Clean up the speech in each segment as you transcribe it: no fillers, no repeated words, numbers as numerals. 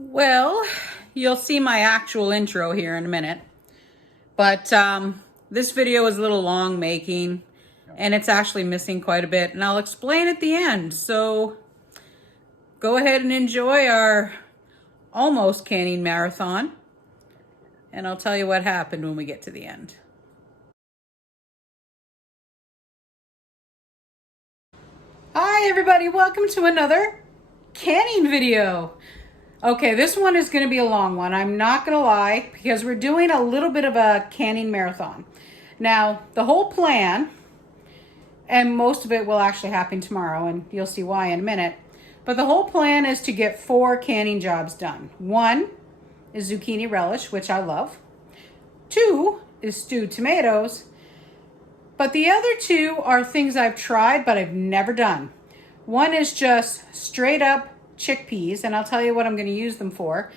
Well, you'll see my actual intro here in a minute, but this video is a little long making and it's actually missing quite a bit, and I'll explain at the end. So go ahead and enjoy our almost canning marathon, and I'll tell you what happened when we get to the end. Hi everybody, welcome to another canning video. Okay, this one is going to be a long one. I'm not going to lie, because we're doing a little bit of a canning marathon. Now, the whole plan, and most of it will actually happen tomorrow, and you'll see why in a minute, but the whole plan is to get 4 canning jobs done. 1 is zucchini relish, which I love. 2 is stewed tomatoes. But the other 2 are things I've tried, but I've never done. 1 is just straight up chickpeas, and I'll tell you what I'm going to use them for.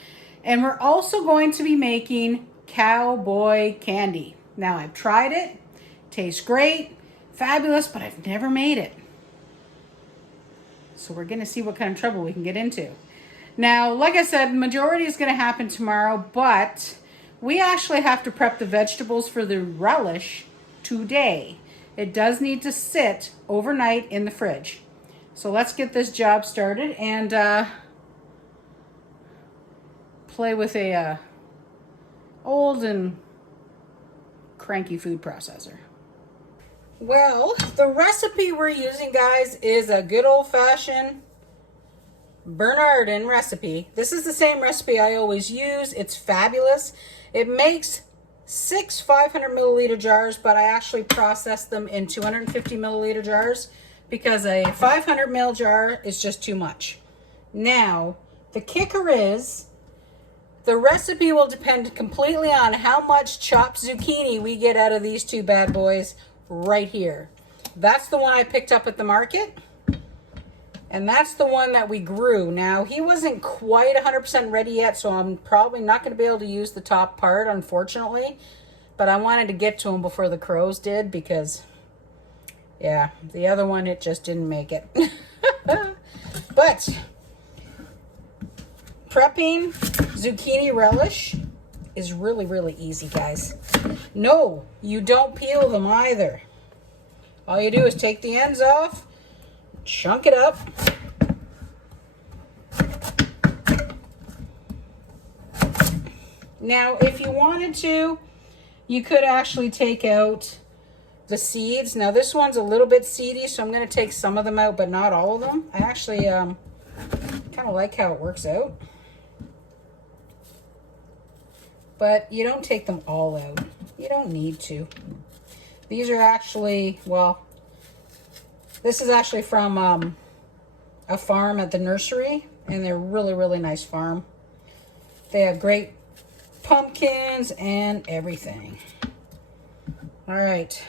And we're also going to be making Cowboy candy. Now, I've tried it. Tastes great, fabulous, but I've never made it. So we're going to see what kind of trouble we can get into. Now, like I said, majority is going to happen tomorrow, but we actually have to prep the vegetables for the relish today. It does need to sit overnight in the fridge. So let's get this job started and play with a old and cranky food processor. Well, the recipe we're using, guys, is a good old-fashioned Bernardin recipe. This is the same recipe I always use. It's fabulous. It makes 6 500 milliliter jars, but I actually process them in 250 milliliter jars because a 500 ml jar is just too much. Now, the kicker is the recipe will depend completely on how much chopped zucchini we get out of these 2 bad boys right here. That's the one I picked up at the market, and that's the one that we grew. Now, he wasn't quite 100% ready yet, so I'm probably not going to be able to use the top part, unfortunately. But I wanted to get to him before the crows did because, yeah, the other one, it just didn't make it. But prepping zucchini relish is really, really easy, guys. No, you don't peel them either. All you do is take the ends off, chunk it up, now if you wanted to, you could actually take out the seeds. Now this one's a little bit seedy, so I'm going to take some of them out, but not all of them. I actually kind of like how it works out, but you don't take them all out. You don't need to. These are actually, well, this is actually from a farm at the nursery, and they're really, really nice farm. They have great pumpkins and everything. All right,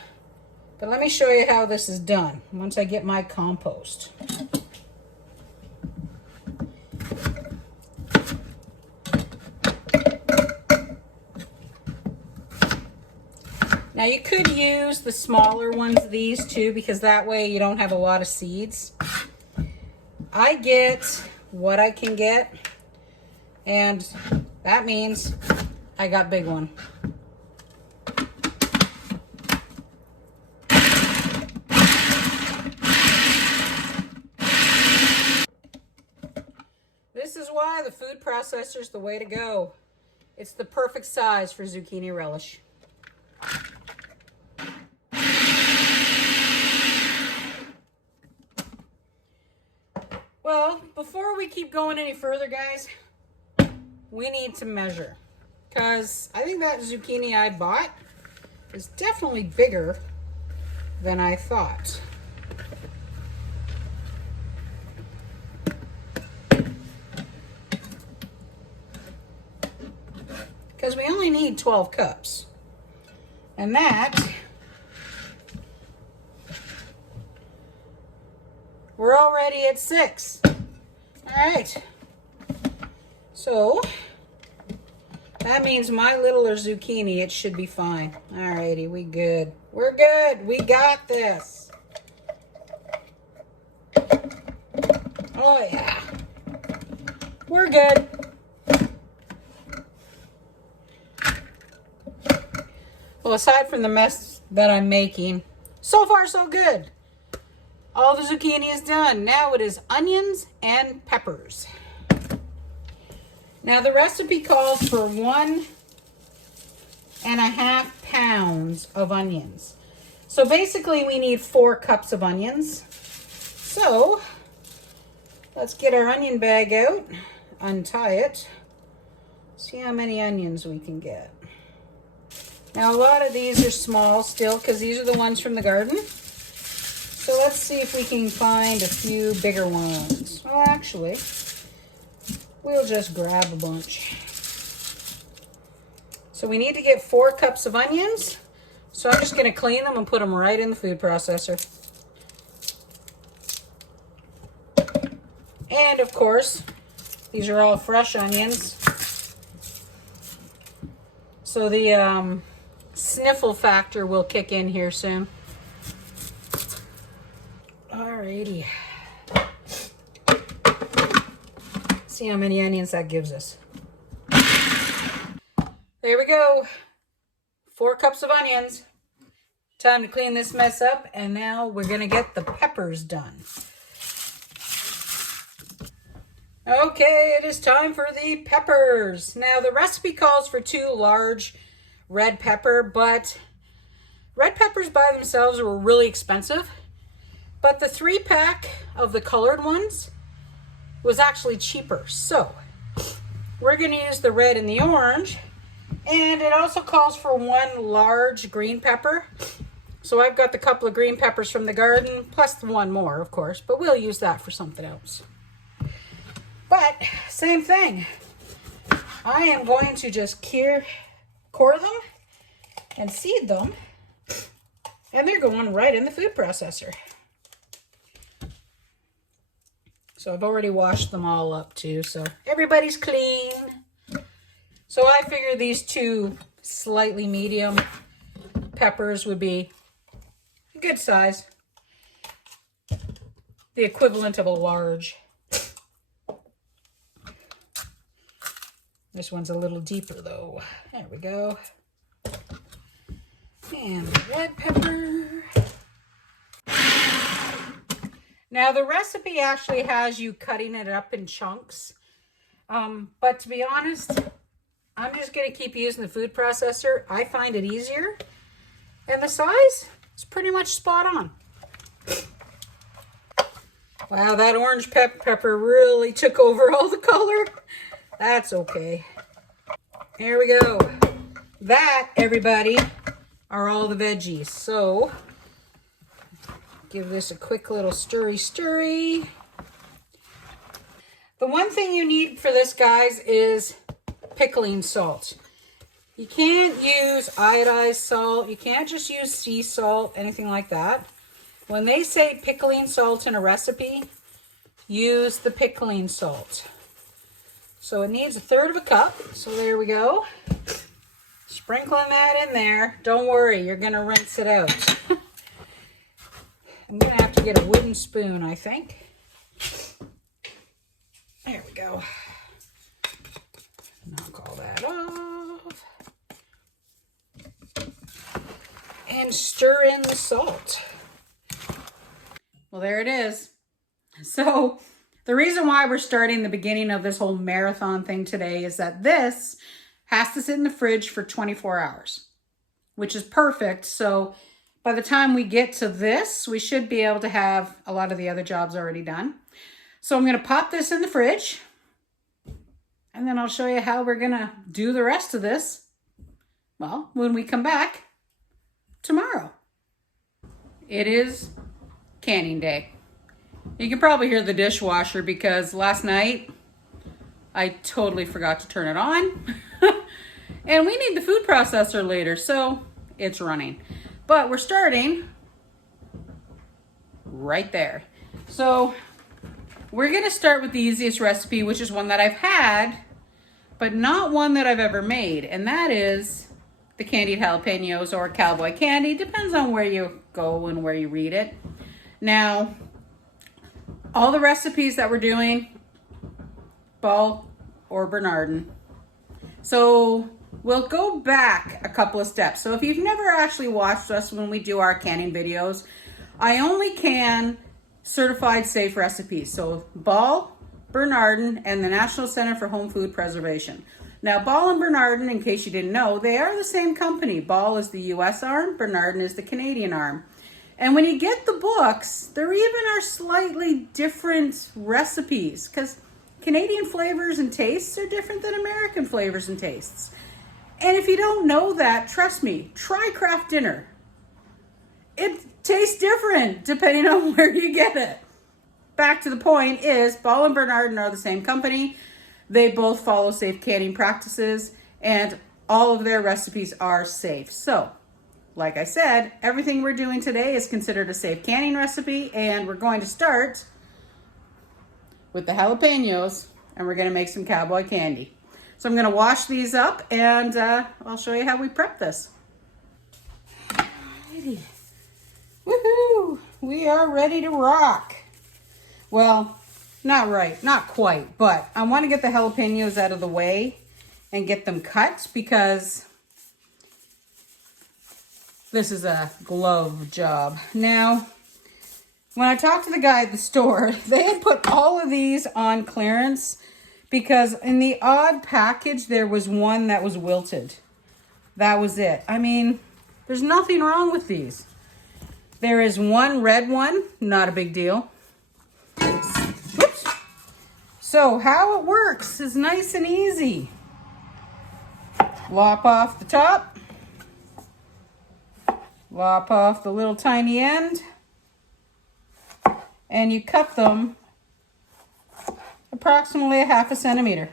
but let me show you how this is done once I get my compost. Now you could use the smaller ones, these two, because that way you don't have a lot of seeds. I get what I can get, and that means I got big one. This is why the food processor is the way to go. It's the perfect size for zucchini relish. Well, before we keep going any further, guys, we need to measure, because I think that zucchini I bought is definitely bigger than I thought. Because we only need 12 cups. And that, we're already at 6. All right. So that means my littler zucchini, it should be fine. All righty, we good. We're good. We got this. Oh yeah. We're good. So aside from the mess that I'm making, so far so good. All the zucchini is done. Now it is onions and peppers. Now the recipe calls for 1.5 pounds of onions. So basically we need 4 cups of onions. So let's get our onion bag out, untie it, see how many onions we can get. Now a lot of these are small still because these are the ones from the garden. So let's see if we can find a few bigger ones. Well, actually, we'll just grab a bunch. So we need to get 4 cups of onions. So I'm just going to clean them and put them right in the food processor. And of course, these are all fresh onions. So the sniffle factor will kick in here soon. Alrighty. See how many onions that gives us. There we go. 4 cups of onions. Time to clean this mess up, and now we're gonna get the peppers done. Okay, it is time for the peppers. Now the recipe calls for 2 large red pepper, but red peppers by themselves were really expensive. But the 3-pack of the colored ones was actually cheaper. So we're going to use the red and the orange. And it also calls for 1 large green pepper. So I've got the couple of green peppers from the garden, plus 1 more, of course. But we'll use that for something else. But same thing. I am going to just core them and seed them. And they're going right in the food processor. So I've already washed them all up too, so everybody's clean. So I figure these 2 slightly medium peppers would be a good size. The equivalent of a large. This one's a little deeper though. There we go. And the red pepper. Now the recipe actually has you cutting it up in chunks, but to be honest, I'm just going to keep using the food processor. I find it easier, and the size is pretty much spot on. Wow, that orange pepper really took over all the color. That's okay. Here we go. That, everybody, are all the veggies. So give this a quick little stirry. The one thing you need for this, guys, is pickling salt. You can't use iodized salt. You can't just use sea salt, anything like that. When they say pickling salt in a recipe, use the pickling salt. So it needs 1/3 cup. So there we go. Sprinkling that in there. Don't worry, you're going to rinse it out. I'm going to have to get a wooden spoon, I think. There we go. Knock all that off. And stir in the salt. Well, there it is. So the reason why we're starting the beginning of this whole marathon thing today is that this has to sit in the fridge for 24 hours, which is perfect. So by the time we get to this, we should be able to have a lot of the other jobs already done. So I'm going to pop this in the fridge, and then I'll show you how we're going to do the rest of this, well, when we come back tomorrow. It is canning day. You can probably hear the dishwasher because last night I totally forgot to turn it on. And we need the food processor later, so it's running. But we're starting right there. So we're going to start with the easiest recipe, which is one that I've had, but not one that I've ever made. And that is the candied jalapeños or Cowboy candy. Depends on where you go and where you read it. Now, all the recipes that we're doing, Ball or Bernardin, So we'll go back a couple of steps. So if you've never actually watched us when we do our canning videos, I only can certified safe recipes. So Ball, Bernardin, and the National Center for Home Food Preservation. Now, Ball and Bernardin, in case you didn't know, they are the same company. Ball is the US arm, Bernardin is the Canadian arm. And when you get the books, there even are slightly different recipes because Canadian flavors and tastes are different than American flavors and tastes. And if you don't know that, trust me, try Kraft Dinner. It tastes different depending on where you get it. Back to the point is, Ball and Bernardin are the same company. They both follow safe canning practices, and all of their recipes are safe. So, like I said, everything we're doing today is considered a safe canning recipe, and we're going to start with the jalapeños, and we're going to make some cowboy candy. So I'm going to wash these up, and I'll show you how we prep this. Alrighty. Woohoo! We are ready to rock. Well, not quite, but I want to get the jalapeños out of the way and get them cut because this is a glove job. Now, when I talked to the guy at the store, they had put all of these on clearance because in the odd package, there was one that was wilted. That was it. I mean, there's nothing wrong with these. There is one red one, not a big deal. Whoops. So how it works is nice and easy. Lop off the top. Lop off the little tiny end. And you cut them approximately 1/2 centimeter.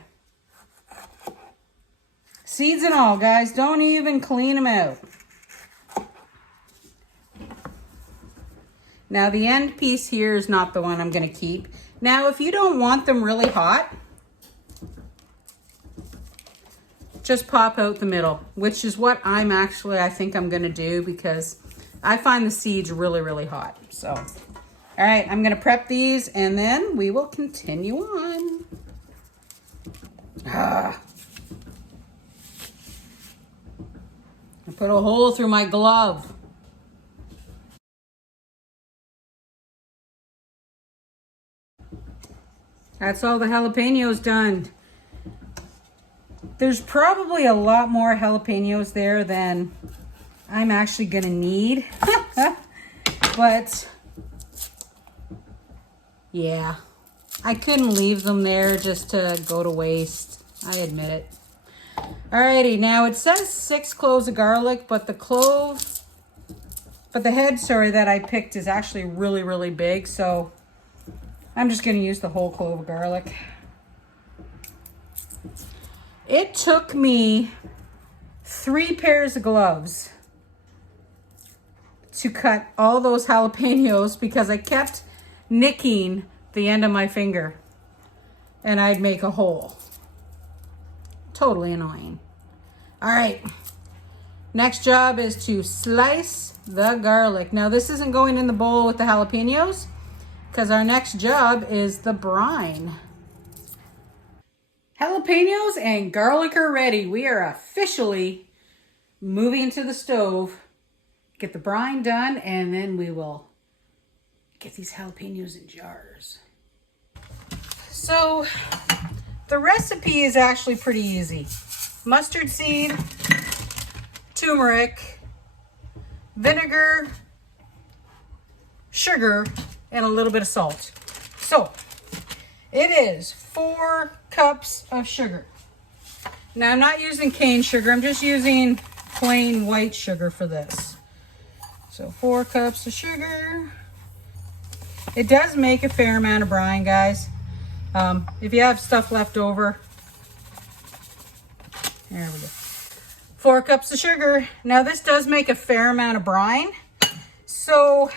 Seeds and all, guys. Don't even clean them out. Now the end piece here is not the one I'm going to keep. Now if you don't want them really hot, just pop out the middle, which is what I think I'm going to do because I find the seeds really, really hot. So, all right, I'm going to prep these and then we will continue on. I put a hole through my glove. That's all the jalapeños done. There's probably a lot more jalapeños there than I'm actually gonna need. But yeah, I couldn't leave them there just to go to waste. I admit it. Alrighty, now it says 6 cloves of garlic, but the head, that I picked is actually really, really big. So I'm just going to use the whole clove of garlic. It took me 3 pairs of gloves to cut all those jalapeños because I kept nicking the end of my finger and I'd make a hole. Totally annoying. All right. Next job is to slice the garlic. Now this isn't going in the bowl with the jalapeños, because our next job is the brine. Jalapeños and garlic are ready. We are officially moving to the stove, get the brine done, and then we will get these jalapeños in jars. So the recipe is actually pretty easy. Mustard seed, turmeric, vinegar, sugar, and a little bit of salt. So it is 4 cups of sugar. Now I'm not using cane sugar, I'm just using plain white sugar for this. So 4 cups of sugar. It does make a fair amount of brine, guys. If you have stuff left over, there we go. 4 cups of sugar. Now this does make a fair amount of brine. So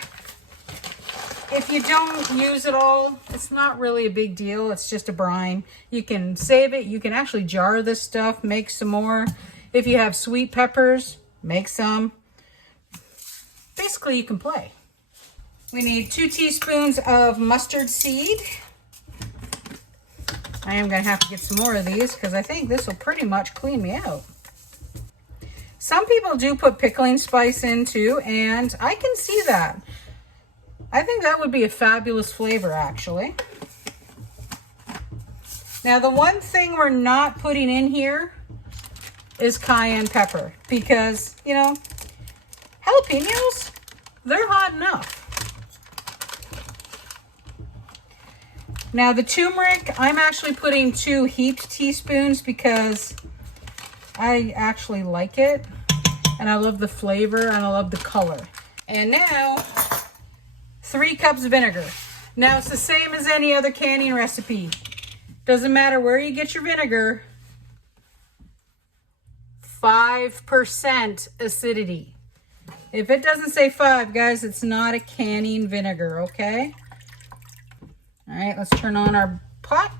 if you don't use it all, it's not really a big deal. It's just a brine. You can save it. You can actually jar this stuff, make some more. If you have sweet peppers, make some. Basically, you can play. We need 2 teaspoons of mustard seed. I am going to have to get some more of these because I think this will pretty much clean me out. Some people do put pickling spice in too, and I can see that. I think that would be a fabulous flavor, actually. Now, the one thing we're not putting in here is cayenne pepper because, you know, jalapenos, they're hot enough. Now, the turmeric, I'm actually putting 2 heaped teaspoons because I actually like it. And I love the flavor and I love the color. And now, 3 cups of vinegar. Now, it's the same as any other canning recipe. Doesn't matter where you get your vinegar. 5% acidity. If it doesn't say 5, guys, it's not a canning vinegar, okay? All right, let's turn on our pot.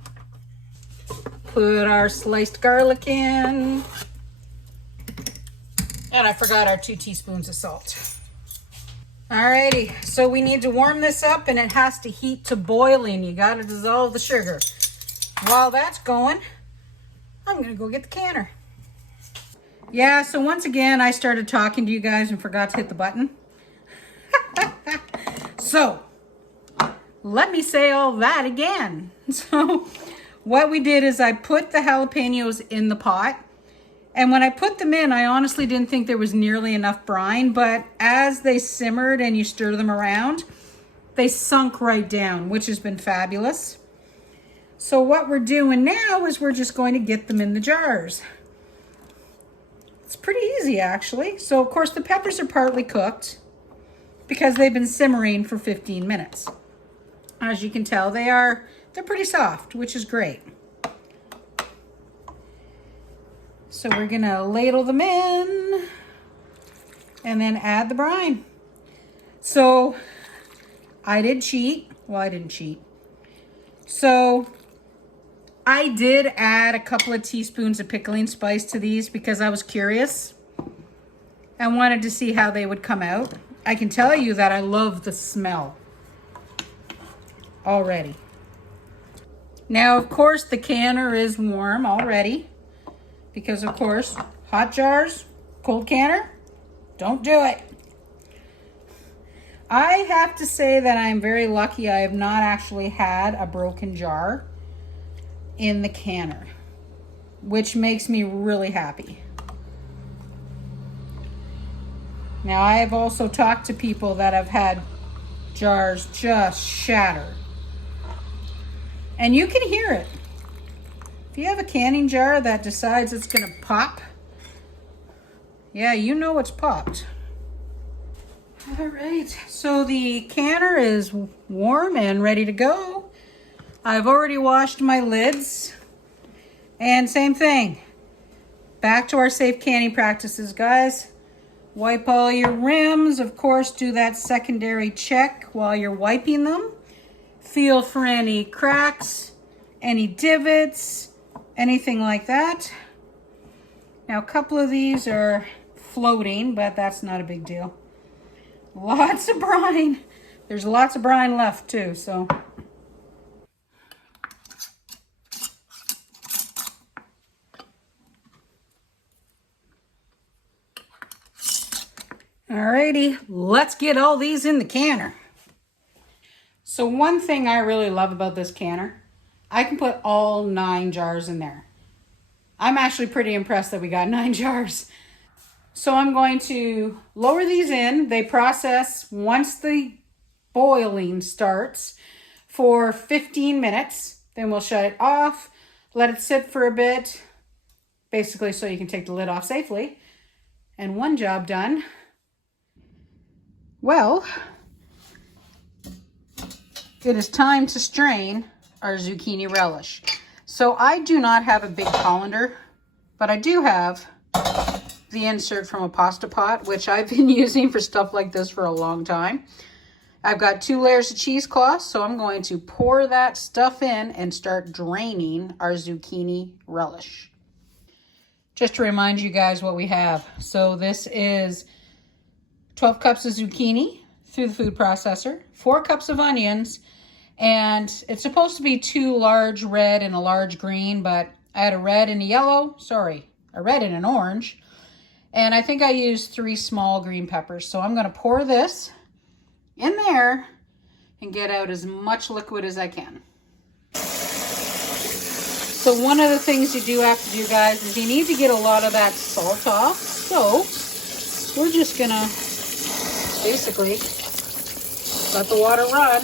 Put our sliced garlic in. And I forgot our 2 teaspoons of salt. Alrighty, so we need to warm this up and it has to heat to boiling. You gotta dissolve the sugar. While that's going, I'm gonna go get the canner. Yeah, so once again, I started talking to you guys and forgot to hit the button. So, let me say all that again. So, what we did is I put the jalapenos in the pot. And when I put them in, I honestly didn't think there was nearly enough brine, but as they simmered and you stir them around, they sunk right down, which has been fabulous. So what we're doing now is we're just going to get them in the jars. It's pretty easy, actually. So of course the peppers are partly cooked because they've been simmering for 15 minutes. As you can tell, they're pretty soft, which is great. So we're gonna ladle them in and then add the brine. So I did cheat. Well, I didn't cheat. So I did add a couple of teaspoons of pickling spice to these because I was curious and wanted to see how they would come out. I can tell you that I love the smell already. Now, of course, the canner is warm already. Because, of course, hot jars, cold canner, don't do it. I have to say that I'm very lucky I have not actually had a broken jar in the canner, which makes me really happy. Now, I have also talked to people that have had jars just shatter. And you can hear it. If you have a canning jar that decides it's gonna pop, yeah, you know it's popped. All right, so the canner is warm and ready to go. I've already washed my lids. And same thing, back to our safe canning practices, guys. Wipe all your rims. Of course, do that secondary check while you're wiping them. Feel for any cracks, any divots, anything like that. Now, a couple of these are floating, but that's not a big deal. Lots of brine. There's lots of brine left too, so. Alrighty, let's get all these in the canner. So one thing I really love about this canner, I can put all 9 jars in there. I'm actually pretty impressed that we got 9 jars. So I'm going to lower these in. They process once the boiling starts for 15 minutes. Then we'll shut it off, let it sit for a bit, basically so you can take the lid off safely. And one job done. Well, it is time to strain our zucchini relish. So I do not have a big colander, but I do have the insert from a pasta pot, which I've been using for stuff like this for a long time. I've got 2 layers of cheesecloth, so I'm going to pour that stuff in and start draining our zucchini relish. Just to remind you guys what we have. So this is 12 cups of zucchini through the food processor, 4 cups of onions, And it's supposed to be 2 large red and a large green, but I had a red and a yellow, sorry, a red and an orange. And I think I used 3 small green peppers. So I'm gonna pour this in there and get out as much liquid as I can. So one of the things you do have to do, guys, is you need to get a lot of that salt off. So we're just gonna basically let the water run.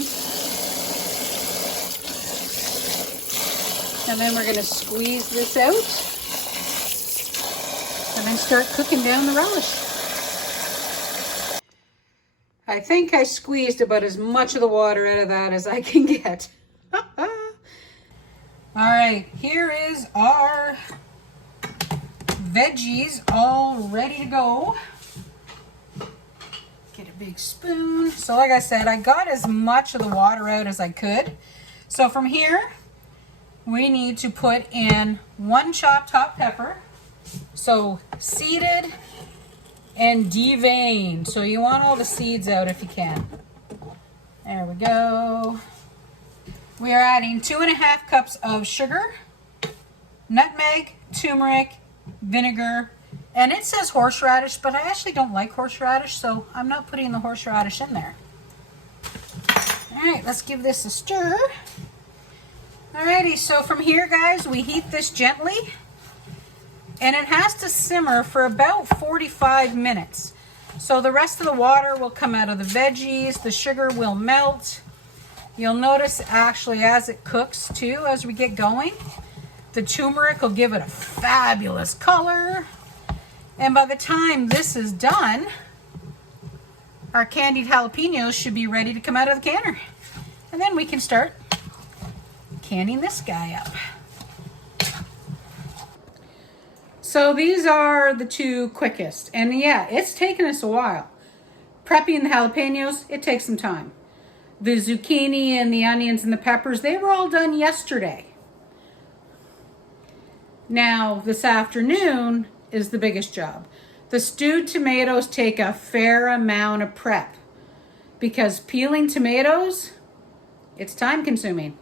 And then we're gonna squeeze this out and then start cooking down the relish. I think I squeezed about as much of the water out of that as I can get. All right, here is our veggies all ready to go. Get a big spoon. So like I said, I got as much of the water out as I could. So from here, we need to put in 1 chopped hot pepper. So seeded and deveined. So you want all the seeds out if you can. There we go. We are adding 2½ cups of sugar, nutmeg, turmeric, vinegar, and it says horseradish, but I actually don't like horseradish, so I'm not putting the horseradish in there. All right, let's give this a stir. Alrighty, so from here, guys, we heat this gently, and it has to simmer for about 45 minutes. So the rest of the water will come out of the veggies, the sugar will melt. You'll notice actually as it cooks too, as we get going, the turmeric will give it a fabulous color. And by the time this is done, our candied jalapeños should be ready to come out of the canner. And then we can start canning this guy up. So these are the 2 quickest. And yeah, it's taken us a while. Prepping the jalapeños, it takes some time. The zucchini and the onions and the peppers, they were all done yesterday. Now, this afternoon is the biggest job. The stewed tomatoes take a fair amount of prep because peeling tomatoes, it's time consuming,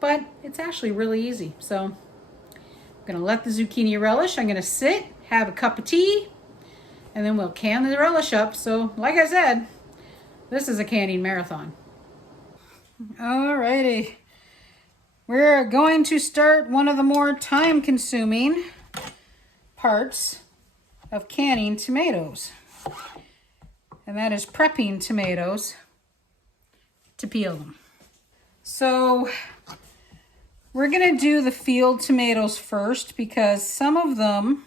but it's actually really easy. So I'm gonna let the zucchini relish, I'm gonna sit, have a cup of tea, and then we'll can the relish up. So like I said, this is a canning marathon. Alrighty. We're going to start one of the more time-consuming parts of canning tomatoes. And that is prepping tomatoes to peel them. So we're going to do the field tomatoes first because some of them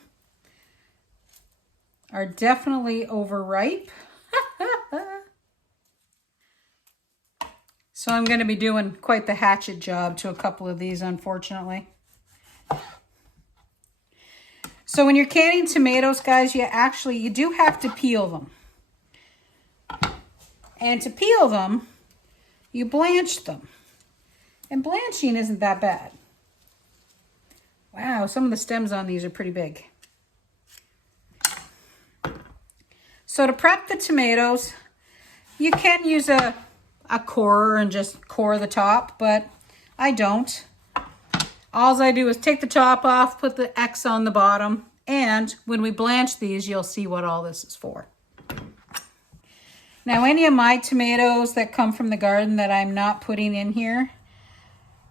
are definitely overripe. So I'm going to be doing quite the hatchet job to a couple of these, unfortunately. So when you're canning tomatoes, guys, you do have to peel them. And to peel them, you blanch them. And blanching isn't that bad. Wow, some of the stems on these are pretty big. So to prep the tomatoes, you can use a corer and just core the top, but I don't. All I do is take the top off, put the X on the bottom, and when we blanch these, you'll see what all this is for. Now, any of my tomatoes that come from the garden that I'm not putting in here,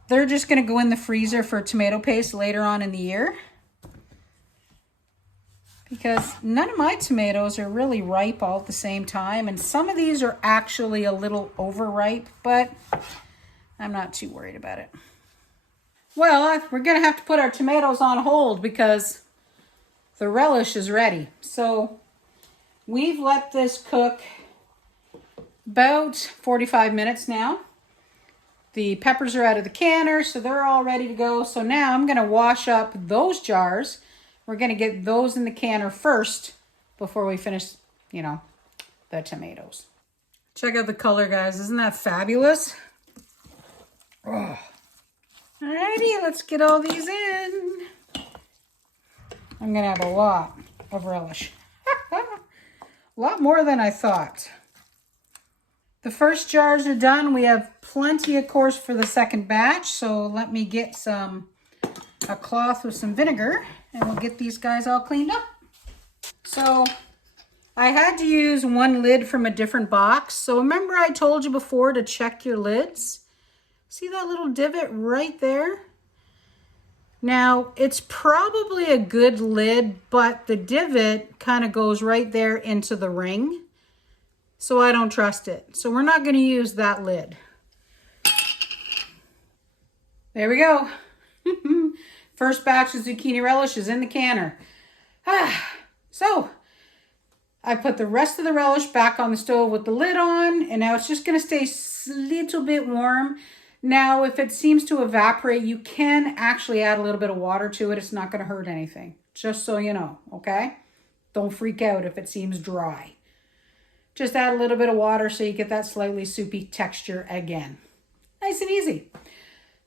they're just going to go in the freezer for tomato paste later on in the year. Because none of my tomatoes are really ripe all at the same time. And some of these are actually a little overripe, but I'm not too worried about it. Well, we're going to have to put our tomatoes on hold because the relish is ready. So we've let this cook about 45 minutes now. The peppers are out of the canner, so they're all ready to go. So now I'm going to wash up those jars. We're going to get those in the canner first before we finish, the tomatoes. Check out the color, guys. Isn't that fabulous? Oh. Alrighty, let's get all these in. I'm going to have a lot of relish. A lot more than I thought. The first jars are done. We have plenty, of course, for the second batch. So let me get a cloth with some vinegar and we'll get these guys all cleaned up. So I had to use one lid from a different box. So remember I told you before to check your lids? See that little divot right there? Now, it's probably a good lid, but the divot kind of goes right there into the ring. So I don't trust it. So we're not going to use that lid. There we go. First batch of zucchini relish is in the canner. So I put the rest of the relish back on the stove with the lid on, and now it's just going to stay a little bit warm. Now, if it seems to evaporate, you can actually add a little bit of water to it. It's not going to hurt anything, just so you know, okay? Don't freak out if it seems dry. Just add a little bit of water so you get that slightly soupy texture again. Nice and easy.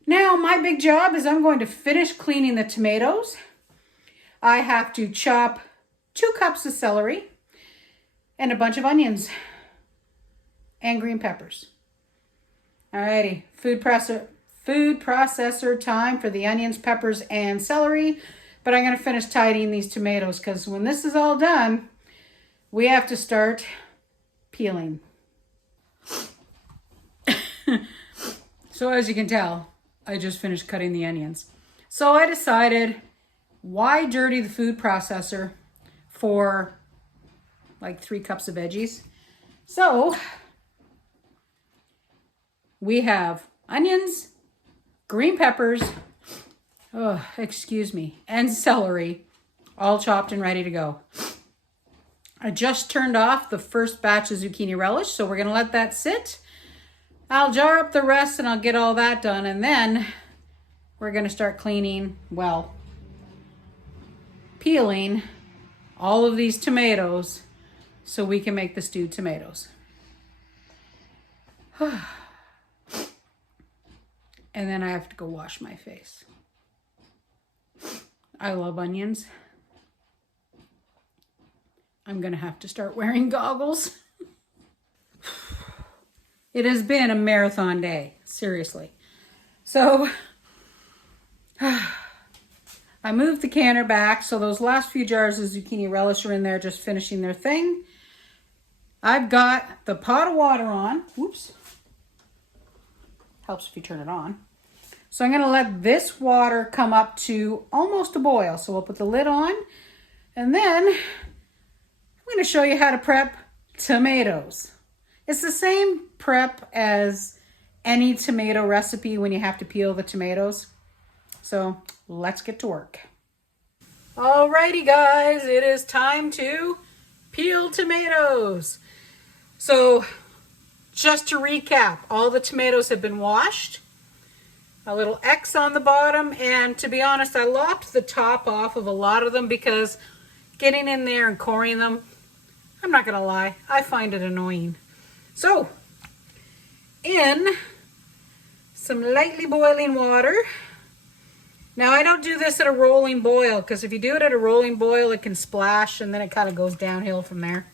Now, my big job is I'm going to finish cleaning the tomatoes. I have to chop 2 cups of celery and a bunch of onions and green peppers. Alrighty, food processor time for the onions, peppers, and celery. But I'm going to finish tidying these tomatoes because when this is all done, we have to start peeling. So as you can tell, I just finished cutting the onions. So I decided, why dirty the food processor for like 3 cups of veggies? So we have onions, green peppers, and celery, all chopped and ready to go. I just turned off the first batch of zucchini relish, so we're gonna let that sit. I'll jar up the rest and I'll get all that done, and then we're gonna start cleaning, well, peeling all of these tomatoes so we can make the stewed tomatoes. And then I have to go wash my face. I love onions. I'm gonna have to start wearing goggles. It has been a marathon day, seriously. So, I moved the canner back, so those last few jars of zucchini relish are in there just finishing their thing. I've got the pot of water on. Whoops. Helps if you turn it on. So I'm going to let this water come up to almost a boil. So we'll put the lid on, and then I'm going to show you how to prep tomatoes. It's the same prep as any tomato recipe when you have to peel the tomatoes. So let's get to work. Alrighty guys, it is time to peel tomatoes. So just to recap, all the tomatoes have been washed. A little X on the bottom, and to be honest, I lopped the top off of a lot of them because getting in there and coring them, I'm not gonna lie, I find it annoying. So, in some lightly boiling water. Now I don't do this at a rolling boil because if you do it at a rolling boil, it can splash and then it kind of goes downhill from there.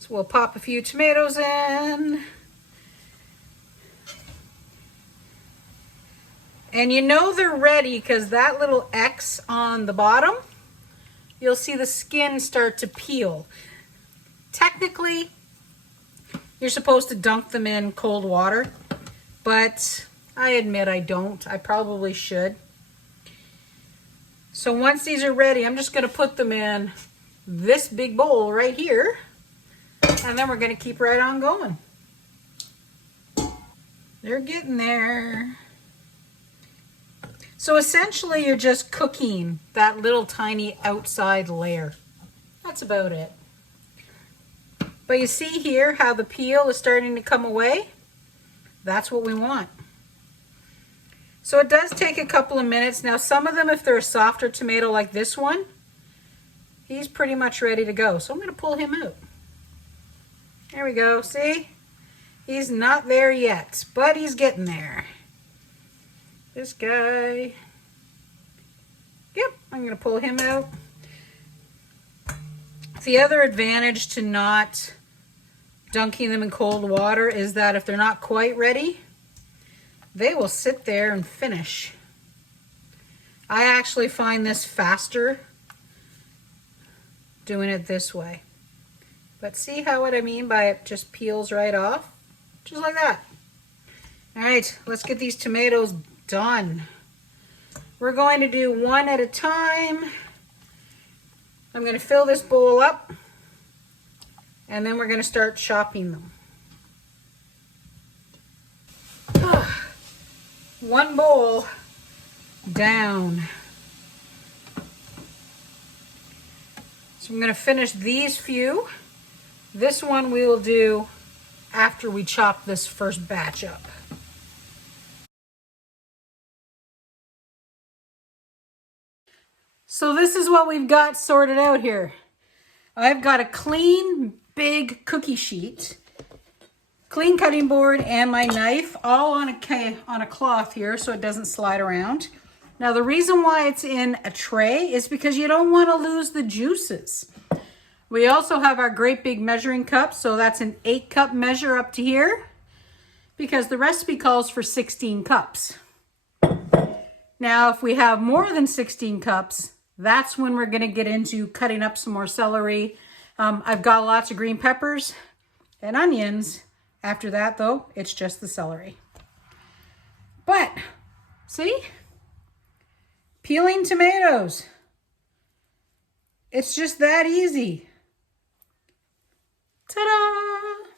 So we'll pop a few tomatoes in. And you know they're ready because that little X on the bottom, you'll see the skin start to peel. Technically, you're supposed to dunk them in cold water, but I admit I don't. I probably should. So once these are ready, I'm just going to put them in this big bowl right here, and then we're going to keep right on going. They're getting there. So essentially you're just cooking that little tiny outside layer. That's about it. But you see here how the peel is starting to come away? That's what we want. So it does take a couple of minutes. Now some of them, if they're a softer tomato like this one, he's pretty much ready to go. So I'm going to pull him out. There we go, see? He's not there yet, but he's getting there. This guy, yep, I'm going to pull him out. The other advantage to not dunking them in cold water is that if they're not quite ready, they will sit there and finish. I actually find this faster doing it this way. But see how what I mean by it just peels right off? Just like that. All right, let's get these tomatoes done. We're going to do one at a time. I'm going to fill this bowl up, and then we're going to start chopping them. One bowl down. So I'm going to finish these few. This one we will do after we chop this first batch up. So this is what we've got sorted out here. I've got a clean, big cookie sheet, clean cutting board, and my knife all on a cloth here so it doesn't slide around. Now the reason why it's in a tray is because you don't want to lose the juices. We also have our great big measuring cup, so that's an 8-cup measure up to here because the recipe calls for 16 cups. Now if we have more than 16 cups, that's when we're going to get into cutting up some more celery. I've got lots of green peppers and onions. After that, though, it's just the celery. But, see? Peeling tomatoes. It's just that easy. Ta-da!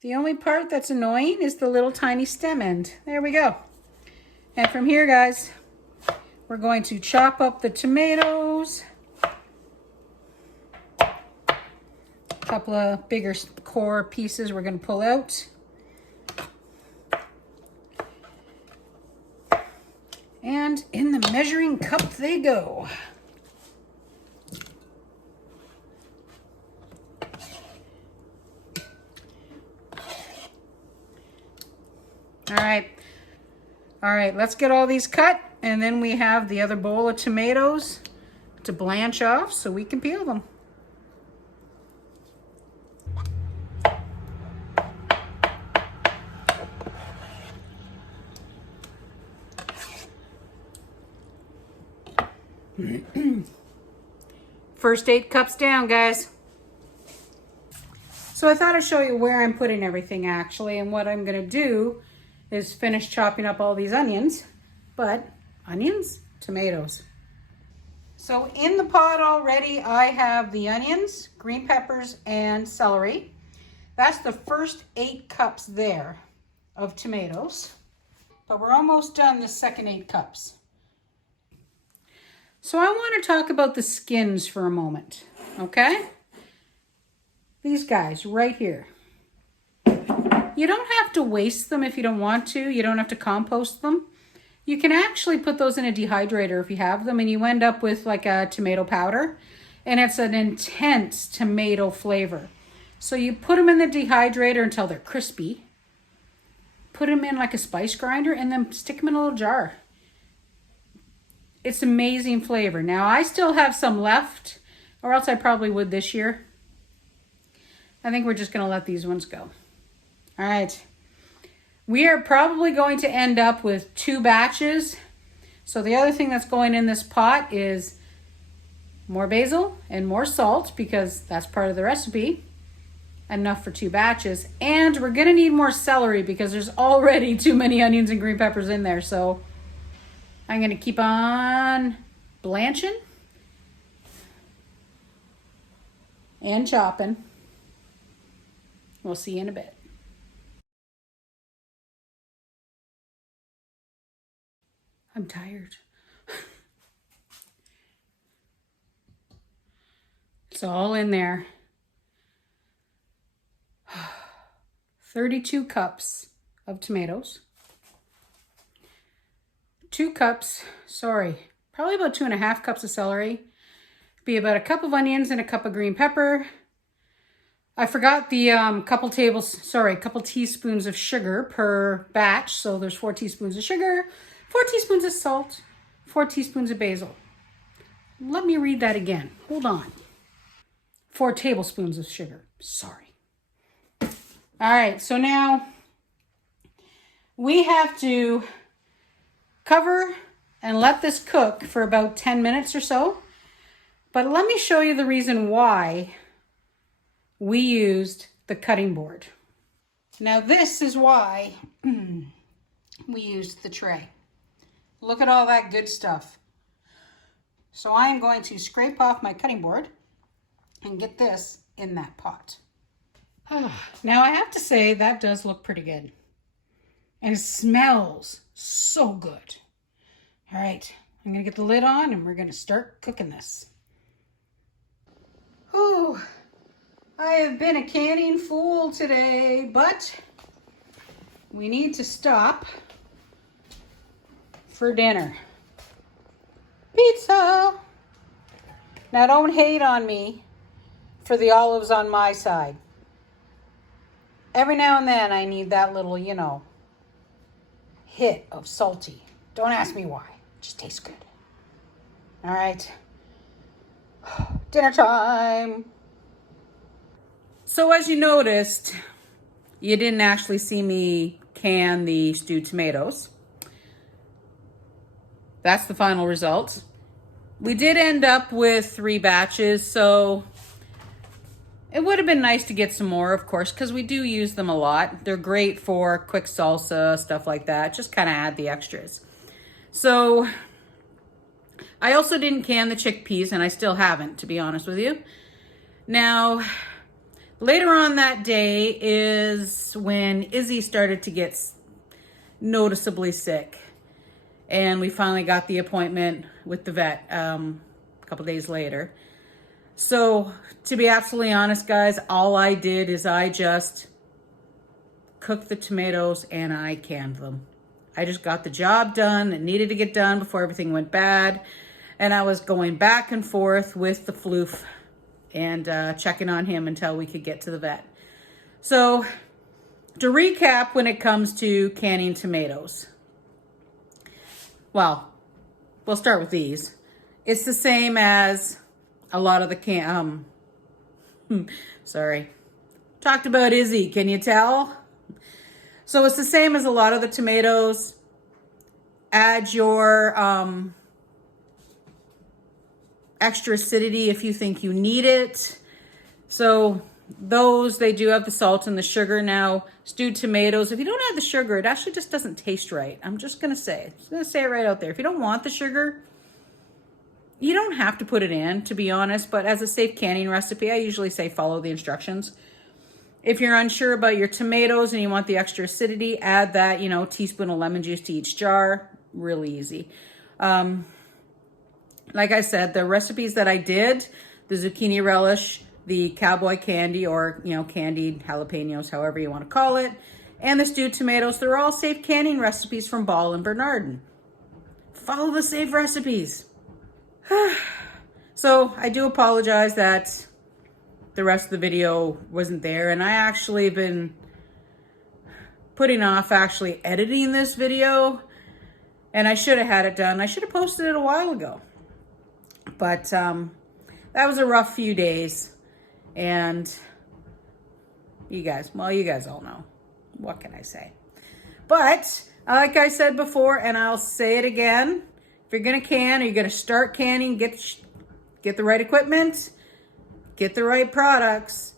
The only part that's annoying is the little tiny stem end. There we go. And from here, guys, we're going to chop up the tomatoes. A couple of bigger core pieces we're going to pull out. And in the measuring cup they go. All right, let's get all these cut, and then we have the other bowl of tomatoes to blanch off so we can peel them. First 8 cups down, guys. So I thought I'd show you where I'm putting everything actually, and what I'm gonna do is finish chopping up all these onions, but onions, tomatoes. So in the pot already, I have the onions, green peppers, and celery. That's the first 8 cups there of tomatoes, but we're almost done the second 8 cups. So I want to talk about the skins for a moment, okay? These guys right here. You don't have to waste them if you don't want to. You don't have to compost them. You can actually put those in a dehydrator if you have them, and you end up with like a tomato powder, and it's an intense tomato flavor. So you put them in the dehydrator until they're crispy. Put them in like a spice grinder, and then stick them in a little jar. It's amazing flavor. Now I still have some left, or else I probably would this year. I think we're just gonna let these ones go. All right. We are probably going to end up with 2 batches. So the other thing that's going in this pot is more basil and more salt, because that's part of the recipe. Enough for 2 batches. And we're gonna need more celery because there's already too many onions and green peppers in there. So I'm gonna keep on blanching and chopping. We'll see you in a bit. I'm tired. It's all in there. 32 cups of tomatoes. 2 cups, probably about 2.5 cups of celery. Be about a cup of onions and a cup of green pepper. I forgot the couple teaspoons of sugar per batch. So there's 4 teaspoons of sugar, 4 teaspoons of salt, 4 teaspoons of basil. Let me read that again. Hold on. 4 tablespoons of sugar. Sorry. All right, so now we have to cover and let this cook for about 10 minutes or so. But let me show you the reason why we used the cutting board. Now this is why we used the tray. Look at all that good stuff. So I am going to scrape off my cutting board and get this in that pot. Now I have to say that does look pretty good. And it smells so good. All right, I'm gonna get the lid on and we're gonna start cooking this. Oh, I have been a canning fool today, but we need to stop for dinner. Pizza! Now don't hate on me for the olives on my side. Every now and then I need that little, you know, hit of salty. Don't ask me why. It just tastes good. All right. Dinner time. So as you noticed, you didn't actually see me can the stewed tomatoes. That's the final result. We did end up with 3 batches, so it would have been nice to get some more, of course, because we do use them a lot. They're great for quick salsa, stuff like that. Just kind of add the extras. So I also didn't can the chickpeas, and I still haven't, to be honest with you. Now, later on that day is when Izzy started to get noticeably sick. And we finally got the appointment with the vet a couple days later. So, to be absolutely honest, guys, all I did is I just cooked the tomatoes and I canned them. I just got the job done. It needed to get done before everything went bad. And I was going back and forth with the floof and checking on him until we could get to the vet. So, to recap when it comes to canning tomatoes. Well, we'll start with these. It's the same as a lot of the sorry. Talked about Izzy, can you tell? So it's the same as a lot of the tomatoes. Add your extra acidity if you think you need it. So those, they do have the salt and the sugar. Now, stewed tomatoes, if you don't have the sugar, it actually just doesn't taste right. I'm just going to say it right out there. If you don't want the sugar, you don't have to put it in, to be honest, but as a safe canning recipe, I usually say follow the instructions. If you're unsure about your tomatoes and you want the extra acidity, add that, you know, teaspoon of lemon juice to each jar. Really easy. Like I said, the recipes that I did, the zucchini relish, the Cowboy candy, or, you know, candied jalapeños, however you want to call it, and the stewed tomatoes, they're all safe canning recipes from Ball and Bernardin. Follow the safe recipes. So I do apologize that the rest of the video wasn't there, and I actually been putting off actually editing this video, and I should have had it done. I should have posted it a while ago, but that was a rough few days. And you guys all know. What can I say? But like I said before, and I'll say it again, if you're going to can or you're going to start canning, get the right equipment, get the right products,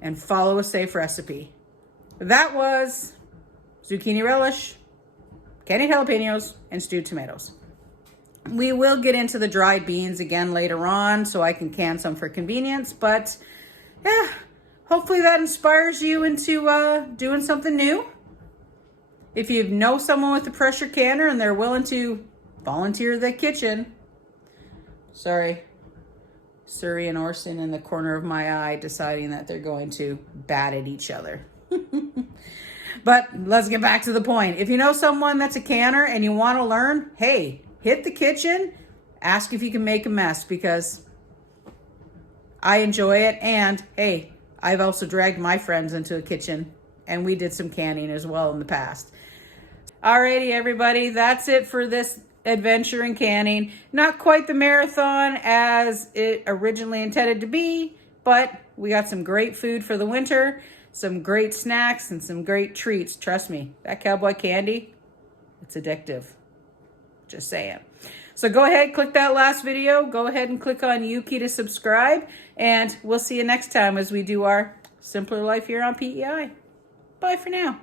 and follow a safe recipe. That was zucchini relish, candied jalapeños, and stewed tomatoes. We will get into the dried beans again later on, so I can can some for convenience, but yeah, hopefully that inspires you into doing something new. If you know someone with a pressure canner and they're willing to volunteer the kitchen. Sorry, Surrey and Orson in the corner of my eye deciding that they're going to bat at each other. But let's get back to the point. If you know someone that's a canner and you want to learn, hey, hit the kitchen, ask if you can make a mess, because I enjoy it. And hey, I've also dragged my friends into a kitchen and we did some canning as well in the past. Alrighty, everybody, that's it for this adventure in canning. Not quite the marathon as it originally intended to be, but we got some great food for the winter. some great snacks and some great treats. Trust me, that Cowboy candy, it's addictive. Just saying. So go ahead, click that last video. Go ahead and click on Yuki to subscribe. And we'll see you next time as we do our simpler life here on PEI. Bye for now.